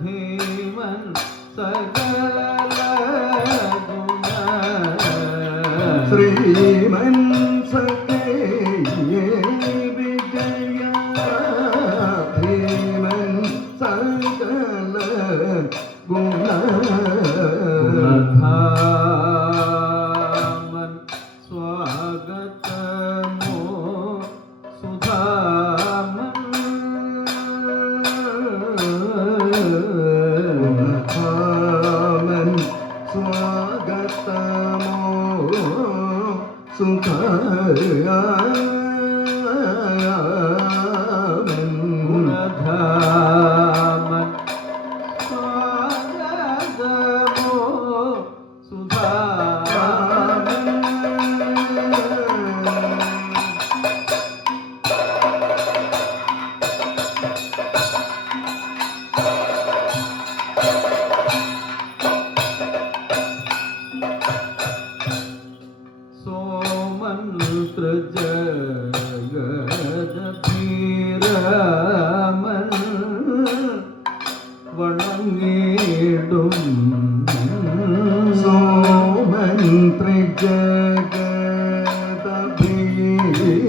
ധീമൻ സകല ഗുണ ശ്രീമൻ സകേ വിജയ ധീമൻ സകല ഗുണധാമൻ സ്വാഗതമോ സുധാമൻ ഗുണധാമൻ സ്വാഗതമോ സുധാമൻ ഗുണധാമൻ സ്വാഗതമോ സുധാമൻ സോമന്ത്രജഗദഭീരമൻ വണങ്ങിടും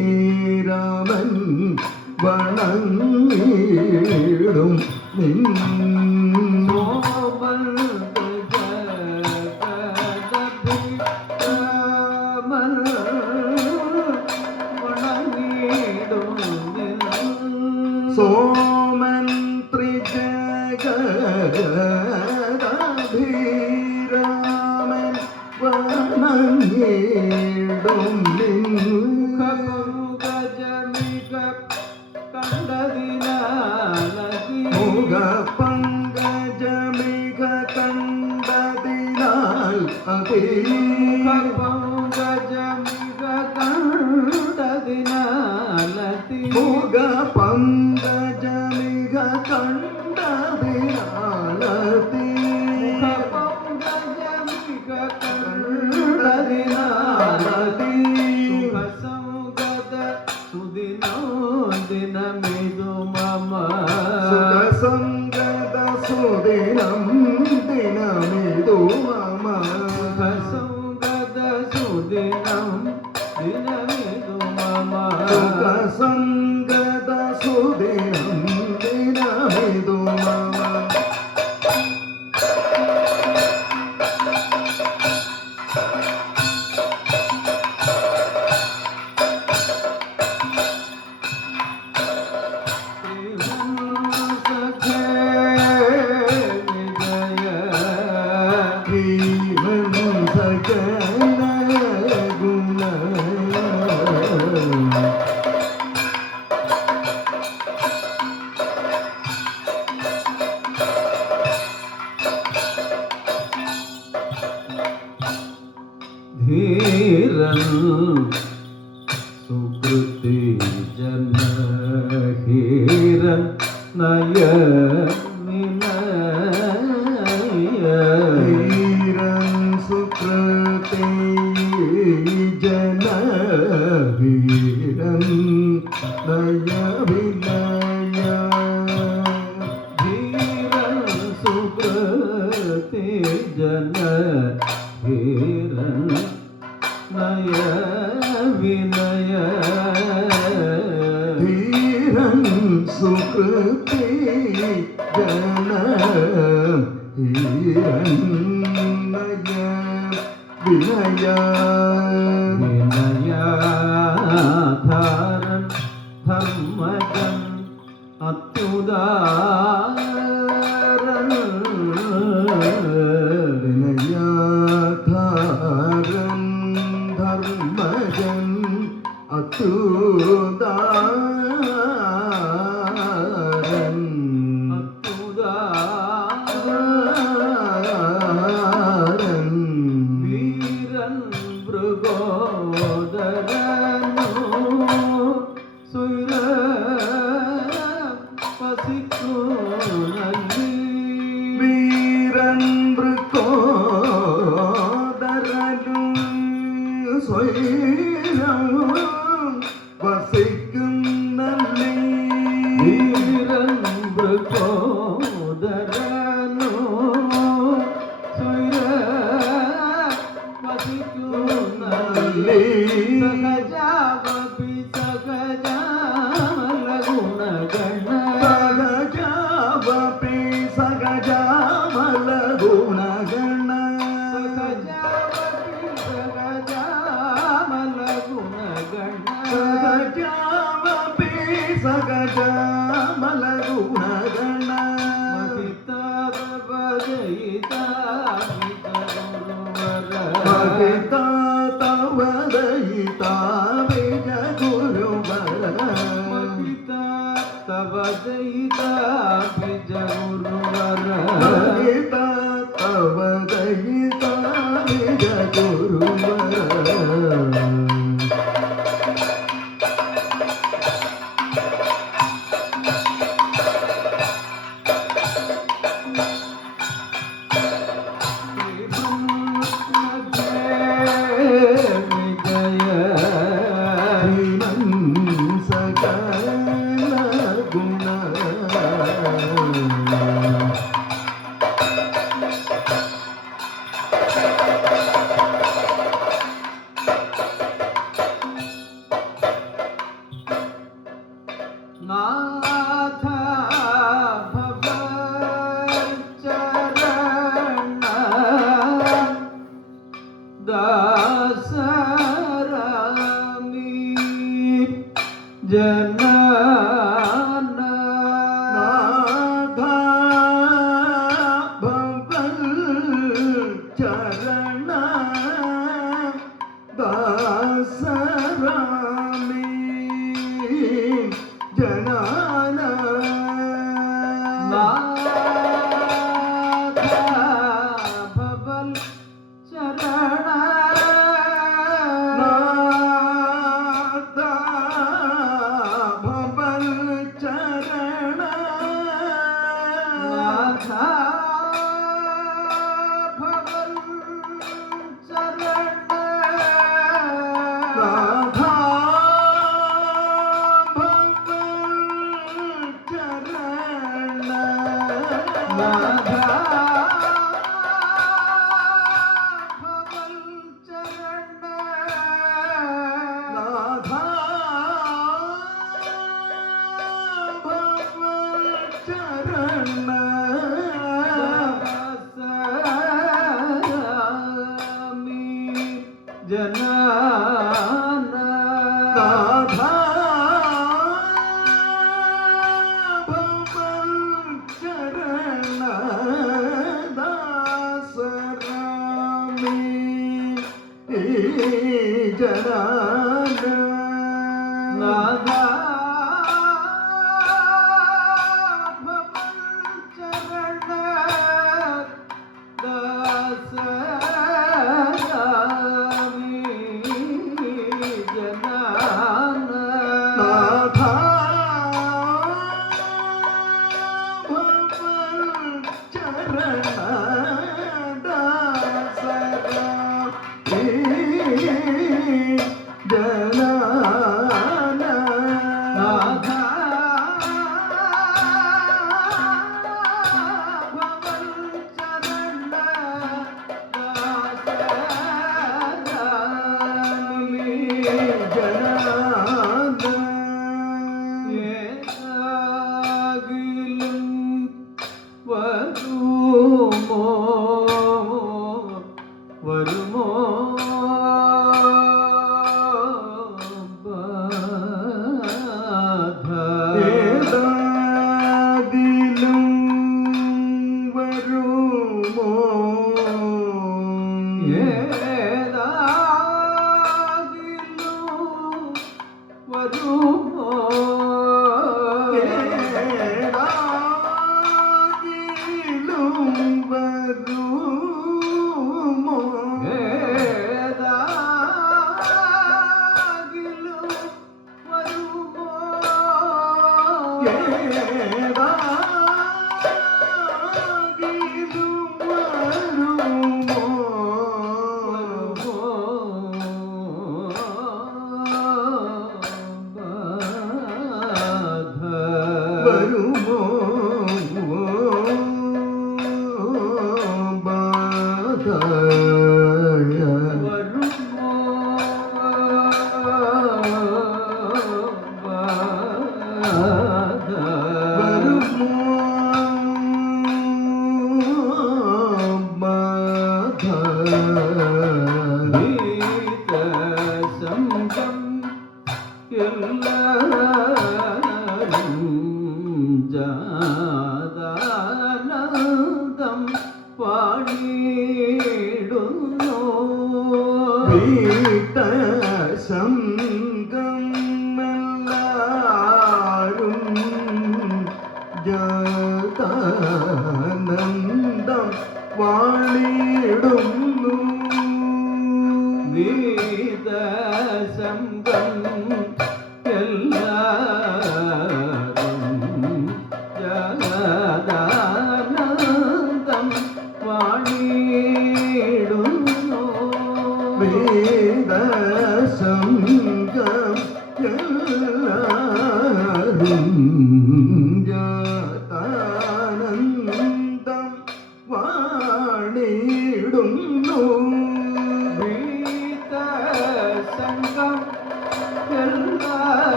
സോമന്ത്രജഗദഭീരമൻ വണങ്ങിടും സോമൻ ത്രിജഗദഭീരമൻ വണങ്ങിടും ഗജമിക കണ്ടതിനാലതി മുഖപങ്കജമിക കണ്ടതിനാൽ ഗജമിക കണ്ടതിനാലതി മുഖപങ്കജമിക കണ്ടതിനാലതി ഗജമിക കണ്ടതിനാലതി സുഖസൗഗത സുദിനോ ദിനമിതു മമ സുഖസംഗത സുദിനം ദിനമിതു മമ സുഖസൗഗത സുദിനം ദിനമിതു മമ സുഖസംഗത സുദിനം ദിനമിതു മമ ധീമൻ സകല ഗുണ ധീരൻ സുകൃതി ജനഹീരൻ നയ ധീരൻ സുകൃതി ജനഹീരൻ നയ വിനയ ധീരൻ സുകൃതി ജനഹീരൻ നയ വിനയ ധീരൻ സുകൃതി ജന ഹീരൻ നയ വിനയ വിനയാധാരൻ ധർമ്മജൻ അത്യുദാരൻ വിനയാധാരൻ ധർമ്മജൻ അത്യുദാരൻ അത്യുദാരൻ വീരൻ മൃഗോദരനോ സുര പസിക്കുന്നല്ലി വീരൻ മൃഗോദരനും സ്വൈരം വസിക്കുന്നല്ലി വീരൻ മൃഗോദരനോ ദാമോദരനോ സ്വയ വസിക്കുന്നല്ലേ സഹജാവപി സഹജാമല ഗുണഗണ സഹജാവപി സഹജാമല ഗുണഗണ സഹജാവപി സഹജാമല ഗുണഗണ മഹിത തവ ദയിതാ വിജ ഗുരുവര മഹിത തവ ദയിതാ വിജ ഗുരുവര മഹിത തവ ദയിതാ വിജ ഗുരുവര നാഥ ഭവചരണ ദാസരാമി ജനാന നാഥ ഭവൽ ചരണ ദാസരാമി ജനാന നാഥ ഭവൽ ചരണ നാഥ ഭവൽ ചരണ നാഥ ഭവൽ ചരണ നാഥ നാഥ ഭവൽ ചരണ നാഥ ഭവൽ ചരണ ദാസരാമി ജനാന നാഥ ഭവൽ ചരണ ദാസരാമി ജനാന നാഥ ഭവൽ ചരണ ദാസരാമി ജനാന നാഥ ഭവൽ ചരണ ദാസരാമി ജനാന നാഥ ഭവൽ ചരണ ദാസരാമി ജനാന ഏതാകിലും വരുമോ വരുമോ ബാധ ഏതാകിലും വരുമോ ഏതാകിലും വരുമോ ഏതാകിലും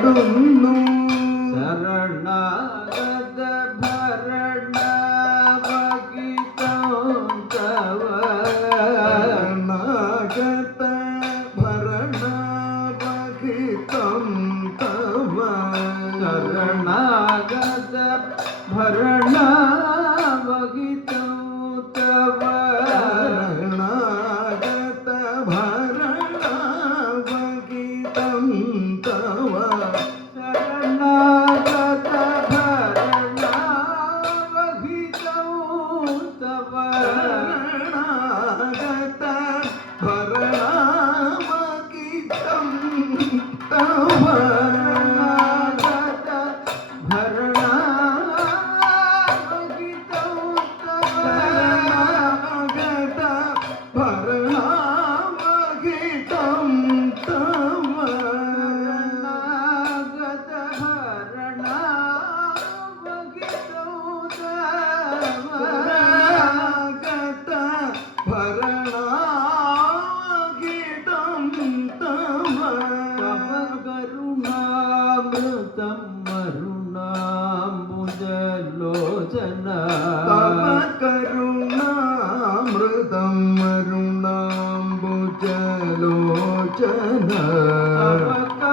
തേടുന്നു ശരണാഗത ഭരണവഹിതം തവ ശരണാഗത ഭരണവഹിതം തവ ശരണാഗത ഭരണവഹിതം തവ ശരണാഗത ഭരണവഹിതം തവ ശരണാഗത ഭരണവഹിതം തവ ശരണാഗത ഭരണവഹിതം തവ ശരണാഗത ഭരണവഹിതം തവ ശരണാഗത ഭരണവഹിതം തവ ശരണാഗത ഭരണവഹിതം തവ ശരണാഗത ഭരണവഹിതം തവ തവ കരുണാമൃതം അരുണാംബുജലോചന തവ കരുണാമൃതം അരുണാംബുജലോചന തവ